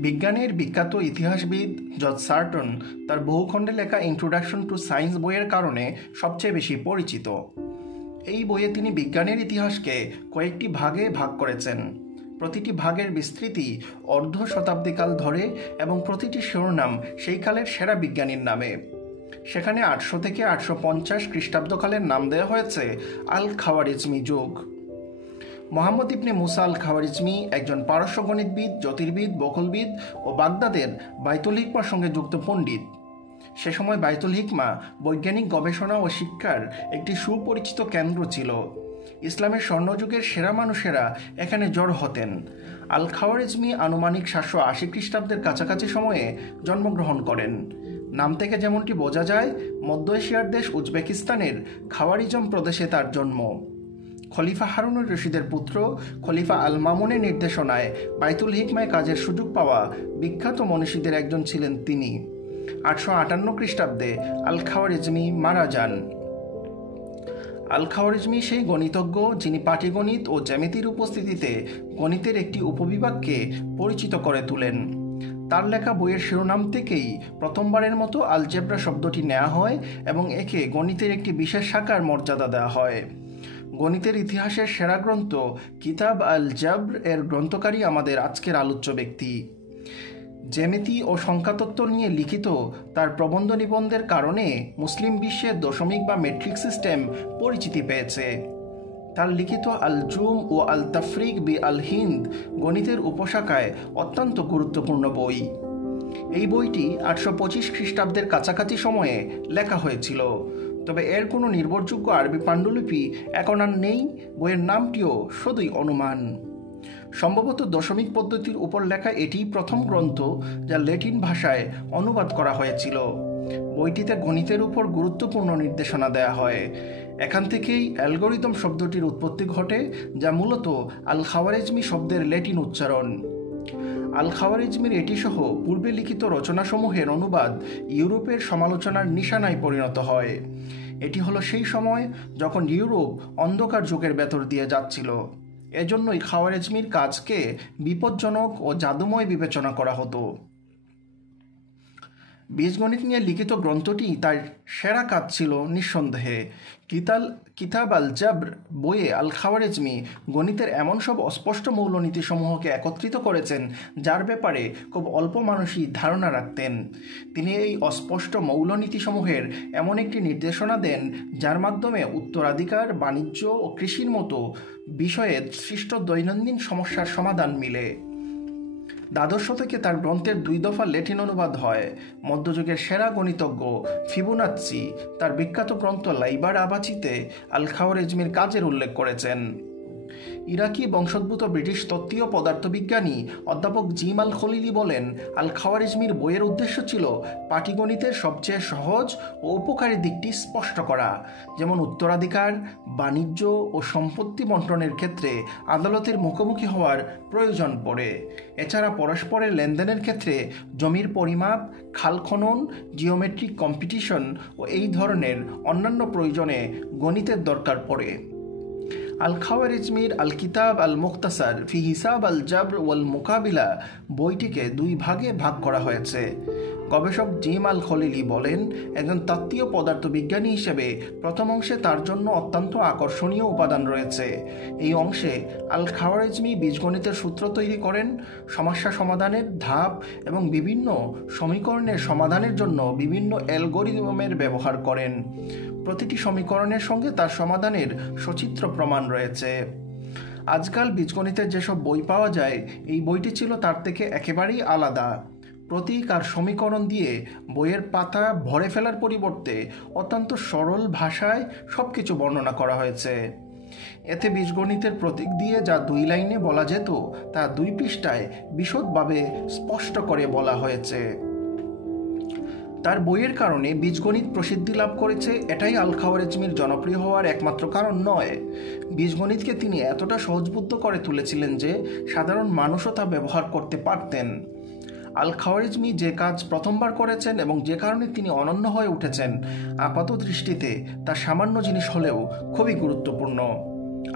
বিজ্ঞানের বিখ্যাত ইতিহাসবিদ জর্জ সার্টন তার বহুখণ্ডে লেখা ইন্ট্রোডাকশন টু সায়েন্স বইয়ের কারণে সবচেয়ে বেশি পরিচিত। এই বইয়ে তিনি বিজ্ঞানের ইতিহাসকে কয়েকটি ভাগে ভাগ করেছেন। প্রতিটি ভাগের বিস্তৃতি অর্ধ শতাব্দীকাল ধরে এবং প্রতিটি শিরোনাম সেই কালের সেরা বিজ্ঞানীর নামে। সেখানে 800 থেকে 850 খ্রিস্টাব্দকালের নাম দেওয়া হয়েছে আল খাওয়ারিজমি যুগ। মোহাম্মদ ইবনে মুসা আল খাওয়ারিজমি একজন পারস্য গণিতবিদ, জ্যোতির্বিদ, বকুলবিদ ও বাগদাদের বাইতুল হিকমার সঙ্গে যুক্ত পণ্ডিত। সে সময় বাইতুল হিকমা বৈজ্ঞানিক গবেষণা ও শিক্ষার একটি সুপরিচিত কেন্দ্র ছিল। ইসলামের স্বর্ণযুগের সেরা মানুষেরা এখানে জড়ো হতেন। আল খাওয়ারিজমি আনুমানিক 780 খ্রিস্টাব্দের কাছাকাছি সময়ে জন্মগ্রহণ করেন। নাম থেকে যেমনটি বোঝা যায়, মধ্য এশিয়ার দেশ উজবেকিস্তানের খাওয়ারিজম প্রদেশে তার জন্ম। খলিফা হারুনুর রশিদের পুত্র খলিফা আল মামুনের নির্দেশনায় বাইতুল হিকমায় কাজের সুযোগ পাওয়া বিখ্যাত মনীষীদের একজন ছিলেন তিনি। 858 খ্রিস্টাব্দে আল খাওয়ারিজমি মারা যান। আল খাওয়ারিজমি সেই গণিতজ্ঞ যিনি পাটিগণিত ও জ্যামিতির উপস্থিতিতে গণিতের একটি উপবিভাগকে পরিচিত করে তোলেন। তার লেখা বইয়ের শিরোনাম থেকেই প্রথমবারের মতো আলজেব্রা শব্দটি নেওয়া হয় এবং একে গণিতের একটি বিশেষ শাখার মর্যাদা দেওয়া হয়। গণিতের ইতিহাসের সেরা গ্রন্থ কিতাব আল জাবর এর গ্রন্থকারী আমাদের আজকের আলোচ্য ব্যক্তি। জ্যামিতি ও সংখ্যাতত্ত্ব নিয়ে লিখিত তার প্রবন্ধ নিবন্ধের কারণে মুসলিম বিশ্বের দশমিক বা মেট্রিক সিস্টেম পরিচিতি পেয়েছে। তার লিখিত আল জুম ও আল তাফরিক বি আল হিন্দ গণিতের উপশাখায় অত্যন্ত গুরুত্বপূর্ণ বই। এই বইটি 825 খ্রিস্টাব্দের কাছাকাছি সময়ে লেখা হয়েছিল, তবে এর কোনো নির্ভরযোগ্য আরবি পাণ্ডুলিপি এখন আর নেই। বইয়ের নামটিও শুধুই অনুমান। সম্ভবত দশমিক পদ্ধতির উপর লেখা এটিই প্রথম গ্রন্থ যা ল্যাটিন ভাষায় অনুবাদ করা হয়েছিল। বইটিতে গণিতের উপর গুরুত্বপূর্ণ নির্দেশনা দেয়া হয়। এখান থেকেই অ্যালগরিদম শব্দটির উৎপত্তি ঘটে, যা মূলত আল খাওয়ারিজমি শব্দের ল্যাটিন উচ্চারণ। আল খাওয়ারিজমির এটি সহ পূর্বে লিখিত রচনাসমূহের অনুবাদ ইউরোপের সমালোচনার নিশানায় পরিণত হয়। এটি হলো সেই সময় যখন ইউরোপ অন্ধকার যুগের ভেতর দিয়ে যাচ্ছিল। এজন্যই খাওয়ারিজমির কাজকে বিপজ্জনক ও জাদুময় বিবেচনা করা হতো। বীজগণিত নিয়ে লিখিত গ্রন্থটি তার সেরা কাজ ছিল নিঃসন্দেহে। কিতাব আল জাবর বইয়ে আল খাওয়ারিজমি গণিতের এমন সব অস্পষ্ট মৌলনীতিসমূহকে একত্রিত করেছেন যার ব্যাপারে খুব অল্প মানুষই ধারণা রাখতেন। তিনি এই অস্পষ্ট মৌলনীতিসমূহের এমন একটি নির্দেশনা দেন যার মাধ্যমে উত্তরাধিকার, বাণিজ্য ও কৃষির মতো বিষয়ে সৃষ্ট দৈনন্দিন সমস্যার সমাধান মিলে। দ্বাদশ শতকে তার গ্রন্থের 2 দফা ল্যাটিন অনুবাদ হয়। মধ্যযুগের সেরা গণিতজ্ঞ ফিবোনাচ্চি তার বিখ্যাত গ্রন্থ লাইবার আবাচিতে আল খাওয়ারিজমির কাজের উল্লেখ করেছেন। ইরাকি বংশোদ্ভূত ব্রিটিশ তত্ত্বীয় পদার্থবিজ্ঞানী অধ্যাপক জিম আল খলিলি বলেন, আল খাওয়ারিজমির বইয়ের উদ্দেশ্য ছিল পাটিগণিতের সবচেয়ে সহজ ও উপকারী দিকটি স্পষ্ট করা, যেমন উত্তরাধিকার, বাণিজ্য ও সম্পত্তি বণ্টনের ক্ষেত্রে আদালতের মুখোমুখি হওয়ার প্রয়োজন পড়ে। এছাড়া পরস্পরের লেনদেনের ক্ষেত্রে জমির পরিমাপ, খাল খনন, জিওমেট্রিক কম্পিটিশন ও এই ধরনের অন্যান্য প্রয়োজনে গণিতের দরকার পড়ে। আল খাওয়ারিজমির আল কিতাব আল মুখতাসার ফি হিসাব আল জাবর ওয়াল মুকাবিলা বইটিকে 2 ভাগে ভাগ করা হয়েছে। গবেষক জিম আল খলিলি বলেন, একজন তাত্ত্বীয় পদার্থবিজ্ঞানী হিসেবে প্রথম অংশে তার জন্য অত্যন্ত আকর্ষণীয় উপাদান রয়েছে। এই অংশে আল খাওয়ারিজমি বীজগণিতের সূত্র তৈরি করেন, সমস্যা সমাধানের ধাপ এবং বিভিন্ন সমীকরণের সমাধানের জন্য বিভিন্ন অ্যালগরিদমের ব্যবহার করেন। প্রতিটি সমীকরণের সঙ্গে তার সমাধানের সচিত্র প্রমাণ রয়েছে। আজকাল বীজগণিতের যেসব বই পাওয়া যায়, এই বইটি ছিল তার থেকে একেবারেই আলাদা। প্রতীক আর সমীকরণ দিয়ে বইয়ের পাতা ভরে ফেলার পরিবর্তে অত্যন্ত সরল ভাষায় সবকিছু বর্ণনা করা হয়েছে। এতে বীজগণিতের প্রতীক দিয়ে যা 2 লাইনে বলা যেত তা 2 পৃষ্ঠায় বিশদভাবে স্পষ্ট করে বলা হয়েছে। তার বইয়ের কারণে বীজগণিত প্রসিদ্ধি লাভ করেছে, এটাই আল খাওয়ারিজমির জনপ্রিয় হওয়ার একমাত্র কারণ নয়। বীজগণিতকে তিনি এতটা সহজবোধ্য করে তুলেছিলেন যে সাধারণ মানুষও তা ব্যবহার করতে পারতেন। আল খাওয়ারিজমি যে কাজ প্রথমবার করেছেন এবং যে কারণে তিনি অনন্য হয়ে উঠেছেন, আপাত দৃষ্টিতে তা সামান্য জিনিস হলেও খুবই গুরুত্বপূর্ণ।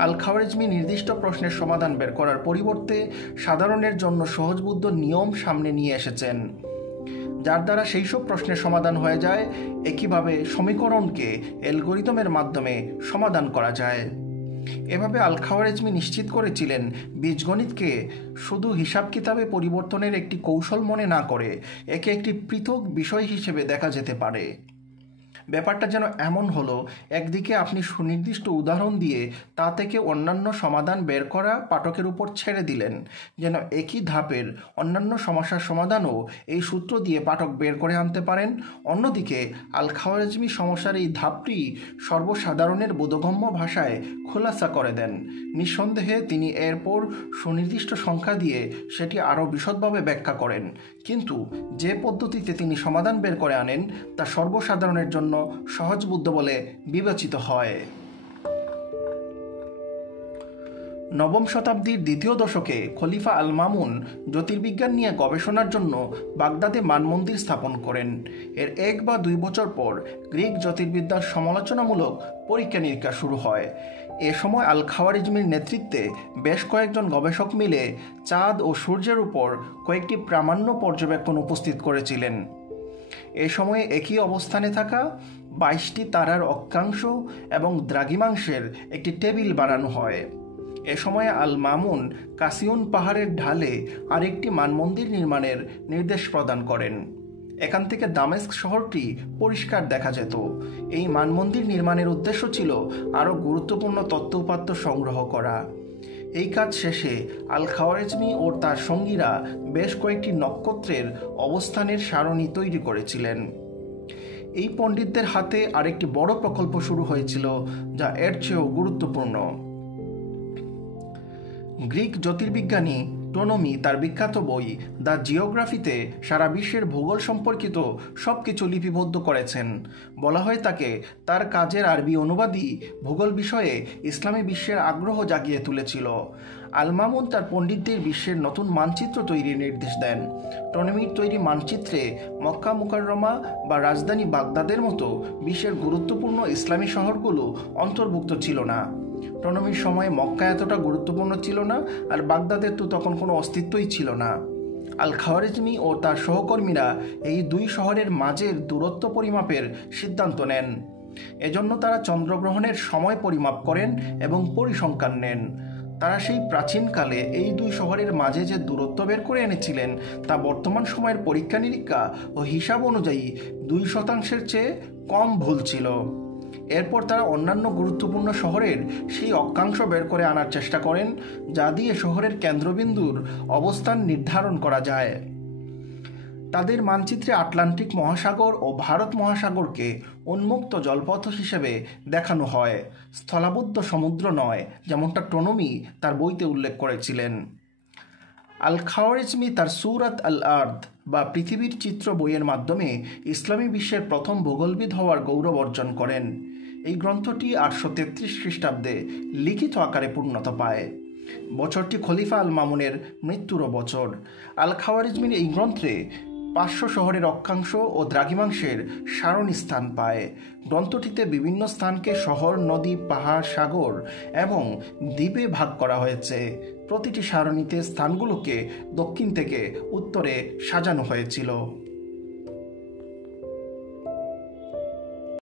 আল খাওয়ারিজমি নির্দিষ্ট প্রশ্নের সমাধান বের করার পরিবর্তে সাধারণের জন্য সহজবোধ্য নিয়ম সামনে নিয়ে এসেছেন, যার দ্বারা সেই সব প্রশ্নের সমাধান হয়ে যায় একইভাবে সমীকরণকে অ্যালগরিদমের মাধ্যমে সমাধান করা যায়। এভাবে আল খাওয়ারিজমি নিশ্চিত করেছিলেন বীজগণিতকে শুধু হিসাব কিতাবে পরিবর্তনের একটি কৌশল মনে না করে একে একটি পৃথক বিষয় হিসেবে দেখা যেতে পারে। ব্যাপারটা যেন এমন হলো, একদিকে আপনি সুনির্দিষ্ট উদাহরণ দিয়ে তা থেকে অন্যান্য সমাধান বের করা পাঠকের উপর ছেড়ে দিলেন, যেন একই ধাপের অন্যান্য সমস্যার সমাধানও এই সূত্র দিয়ে পাঠক বের করে আনতে পারেন। অন্যদিকে আল খাওয়ারিজমি সমস্যার এই ধাপটি সর্বসাধারণের বোধগম্য ভাষায় খোলাসা করে দেন। নিঃসন্দেহে তিনি এরপর সুনির্দিষ্ট সংখ্যা দিয়ে সেটি আরও বিশদভাবে ব্যাখ্যা করেন, কিন্তু যে পদ্ধতিতে তিনি সমাধান বের করে আনেন তা সর্বসাধারণের জন্য সহজবোধ্য বলে বিবেচিত হয়। নবম শতাব্দীর দ্বিতীয় দশকে খলিফা আল মামুন জ্যোতির্বিজ্ঞান নিয়ে গবেষণার জন্য বাগদাদে মানমন্দির স্থাপন করেন। এর 1 বা 2 বছর পর গ্রিক জ্যোতির্বিদ্যার সমালোচনামূলক পরীক্ষা নিরীক্ষা শুরু হয়। এ সময় আল খাওয়ারিজমির নেতৃত্বে বেশ কয়েকজন গবেষক মিলে চাঁদ ও সূর্যের উপর কয়েকটি প্রামাণ্য পর্যবেক্ষণ উপস্থিত করেছিলেন। এ সময়ে একই অবস্থানে থাকা 22টি তারার অক্ষাংশ এবং দ্রাঘিমাংশের একটি টেবিল বানানো হয়। এ সময়ে আল মামুন কাসিউন পাহাড়ের ঢালে আরেকটি মানমন্দির নির্মাণের নির্দেশ প্রদান করেন। এখান থেকে দামেস্ক শহরটি পরিষ্কার দেখা যেত। এই মানমন্দির নির্মাণের উদ্দেশ্য ছিল আরও গুরুত্বপূর্ণ তথ্য উপাত্ত সংগ্রহ করা। এই কাজ শেষে আল খাওয়ারিজমি ও তার সঙ্গীরা বেশ কয়েকটি নক্ষত্রের অবস্থানের সারণী তৈরি করেছিলেন। এই পণ্ডিতদের হাতে আরেকটি বড় প্রকল্প শুরু হয়েছিল, যা এর চেয়েও গুরুত্বপূর্ণ। গ্রিক জ্যোতির্বিজ্ঞানী টোনমি তার বিখ্যাত বই দ্য জিওগ্রাফিতে সারা বিশ্বের ভূগোল সম্পর্কিত সব কিছু লিপিবদ্ধ করেছেন। বলা হয় তাকে তার কাজের আরবি অনুবাদই ভূগোল বিষয়ে ইসলামী বিশ্বের আগ্রহ জাগিয়ে তুলেছিল। আল মামুন তার পণ্ডিতদের বিশ্বের নতুন মানচিত্র তৈরির নির্দেশ দেন। টনমির তৈরি মানচিত্রে মক্কা মুকাররমা বা রাজধানী বাগদাদের মতো বিশ্বের গুরুত্বপূর্ণ ইসলামী শহরগুলো অন্তর্ভুক্ত ছিল না। টনমির সময়ে মক্কা এতটা গুরুত্বপূর্ণ ছিল না, আর বাগদাদের তো তখন কোনো অস্তিত্বই ছিল না। আল খাওয়ারিজমি ও তার সহকর্মীরা এই 2 শহরের মাঝের দূরত্ব পরিমাপের সিদ্ধান্ত নেন। এজন্য তারা চন্দ্রগ্রহণের সময় পরিমাপ করেন এবং পরিসংখ্যান নেন। তারা সেই প্রাচীনকালে এই 2 শহরের মাঝে যে দূরত্ব বের করে এনেছিলেন তা বর্তমান সময়ের পরীক্ষা নিরীক্ষা ও হিসাব অনুযায়ী 2% চেয়ে কম ভুল ছিল। এরপর তারা অন্যান্য গুরুত্বপূর্ণ শহরের সেই অক্ষাংশ বের করে আনার চেষ্টা করেন, যা দিয়ে শহরের কেন্দ্রবিন্দুর অবস্থান নির্ধারণ করা যায়। তাদের মানচিত্রে আটলান্টিক মহাসাগর ও ভারত মহাসাগরকে উন্মুক্ত জলপথ হিসেবে দেখানো হয়, স্থলাবদ্ধ সমুদ্র নয়, যেমনটা টোনমি তার বইতে উল্লেখ করেছিলেন। আল খাওয়ারিজমি তার সুরাত আল আর্দ বা পৃথিবীর চিত্র বইয়ের মাধ্যমে ইসলামী বিশ্বের প্রথম ভূগোলবিদ হওয়ার গৌরব অর্জন করেন। এই গ্রন্থটি 833 খ্রিস্টাব্দে লিখিত আকারে পূর্ণতা পায়। বছরটি খলিফা আল মামুনের মৃত্যুরও বছর। আল খাওয়ারিজমির এই গ্রন্থে 500 শহরের অক্ষাংশ ও দ্রাঘিমাংশের সারণী স্থান পায়। গ্রন্থটিতে বিভিন্ন স্থানকে শহর, নদী, পাহাড়, সাগর এবং দ্বীপে ভাগ করা হয়েছে। প্রতিটি সারণীতে স্থানগুলোকে দক্ষিণ থেকে উত্তরে সাজানো হয়েছিল।